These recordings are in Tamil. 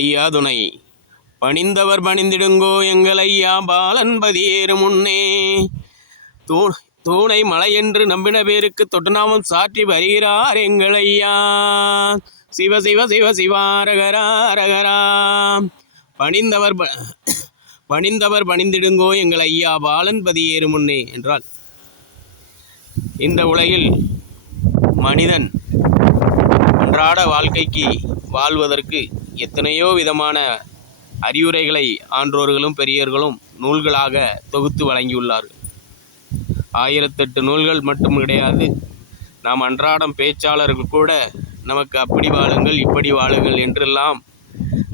ஐயா துணை பணிந்தவர் பணிந்திடுங்கோ எங்கள் ஐயா பாலன் பதியேறு முன்னே தூணை மலை என்று நம்பின பேருக்கு தொட்டுநாமம் சாற்றி வருகிறார் எங்கள் ஐயா. சிவ சிவ சிவ சிவாரகரா ரகரா. பணிந்தவர் பணிந்திடுங்கோ எங்கள் ஐயா பாலன் பதியேறு முன்னே என்றால், இந்த உலகில் மனிதன் அன்றாட வாழ்க்கைக்கு வாழ்வதற்கு எத்தனையோ விதமான அறிவுரைகளை ஆன்றோர்களும் பெரியவர்களும் நூல்களாக தொகுத்து வழங்கியுள்ளார்கள். 1008 நூல்கள் மட்டும் கிடையாது. நாம் அன்றாடம் பேச்சாளர்கள் கூட நமக்கு அப்படி வாழுங்கள் இப்படி வாழுங்கள் என்றெல்லாம்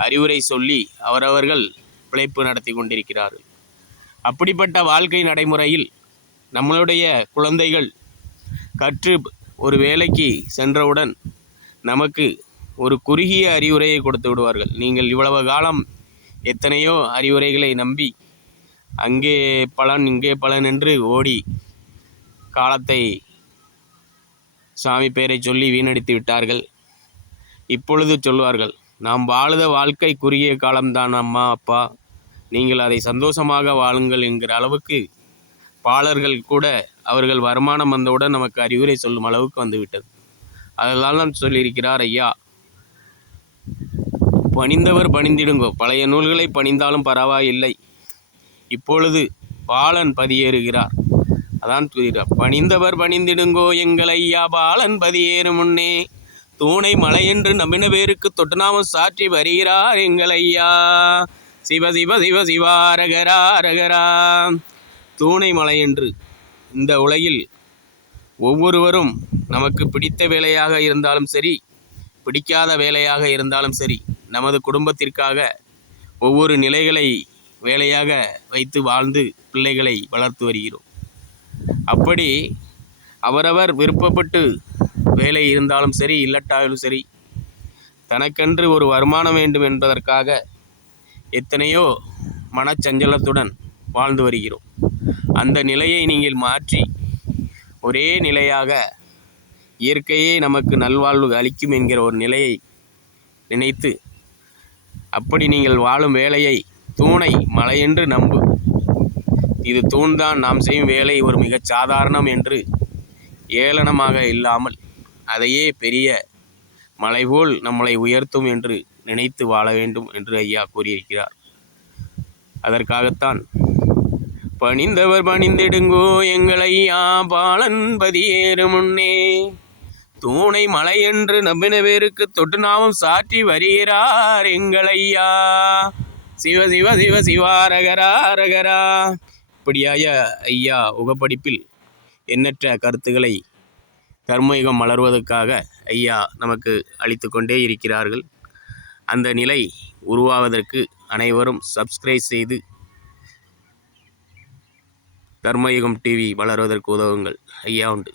அறிவுரை சொல்லி அவரவர்கள் பிழைப்பு நடத்தி கொண்டிருக்கிறார்கள். அப்படிப்பட்ட வாழ்க்கை நடைமுறையில் நம்மளுடைய குழந்தைகள் கற்று ஒரு வேலைக்கு சென்றவுடன் நமக்கு ஒரு குறுகிய அறிவுரையை கொடுத்து விடுவார்கள். நீங்கள் இவ்வளவு காலம் எத்தனையோ அறிவுரைகளை நம்பி அங்கே பலன் இங்கே பலன் என்று ஓடி காலத்தை சாமி பெயரை சொல்லி வீணடித்து விட்டார்கள். இப்பொழுது சொல்வார்கள், நாம் வாழுத வாழ்க்கை குறுகிய காலம்தான் அம்மா அப்பா, நீங்கள் அதை சந்தோஷமாக வாழுங்கள் என்கிற அளவுக்கு பாலர்கள் கூட அவர்கள் வருமானம் வந்தவுடன் நமக்கு அறிவுரை சொல்லும் அளவுக்கு வந்துவிட்டது. அதெல்லாம் தான் சொல்லியிருக்கிறார் ஐயா, பணிந்தவர் பணிந்திடுங்கோ. பழைய நூல்களை பணிந்தாலும் பரவாயில்லை, இப்பொழுது பாலன் பதியேறுகிறார். அதான் சொல்கிறார், பணிந்தவர் பணிந்திடுங்கோ எங்கள் ஐயா பாலன் பதியேறு முன்னே தூணை மலை என்று நம்பின பேருக்கு தொட்டுநாமம் சாற்றி வருகிறார் எங்கள் ஐயா. சிவ சிவ சிவ சிவாரகரா ரகரா. தூணை மலை என்று இந்த உலகில் ஒவ்வொருவரும் நமக்கு பிடித்த வேலையாக இருந்தாலும் சரி, பிடிக்காத வேலையாக இருந்தாலும் சரி, நமது குடும்பத்திற்காக ஒவ்வொரு நிலைகளை வேலையாக வைத்து வாழ்ந்து பிள்ளைகளை வளர்த்து வருகிறோம். அப்படி அவரவர் விருப்பப்பட்டு வேலை இருந்தாலும் சரி இல்லட்டாலும் சரி, தனக்கென்று ஒரு வருமானம் வேண்டும் என்பதற்காக எத்தனையோ மனச்சஞ்சலத்துடன் வாழ்ந்து வருகிறோம். அந்த நிலையை நீங்கள் மாற்றி ஒரே நிலையாக இயற்கையே நமக்கு நல்வாழ்வு அளிக்கும் என்கிற ஒரு நிலையை நினைத்து, அப்படி நீங்கள் வாழும் வேலையை தூணை மலையென்று நம்பு, இது தூண்தான், நாம் செய்யும் வேலை ஒரு மிகச் சாதாரணம் என்று ஏளனமாக இல்லாமல் அதையே பெரிய மலை போல் நம்மளை உயர்த்தும் என்று நினைத்து வாழ வேண்டும் என்று ஐயா கூறியிருக்கிறார். அதற்காகத்தான் பணிந்தவர் பணிந்திடுங்கோ எங்கள் ஐயா பாலன் பதியேறு முன்னே தூணை மலை என்று நம்பின பேருக்கு தொட்டு நாமம் சாற்றி வருகிறார் எங்கள் ஐயா. சிவ சிவ சிவ சிவாரகரா ரகரா. இப்படியாய ஐயா உகப்படிப்பில் எண்ணற்ற கருத்துக்களை தர்மயுகம் மலர்வதற்காக ஐயா நமக்கு அளித்து கொண்டே இருக்கிறார்கள். அந்த நிலை உருவாவதற்கு அனைவரும் சப்ஸ்கிரைப் செய்து தர்மயுகம் டிவி வளர்வதற்கு உதவுங்கள். ஐயா உண்டு.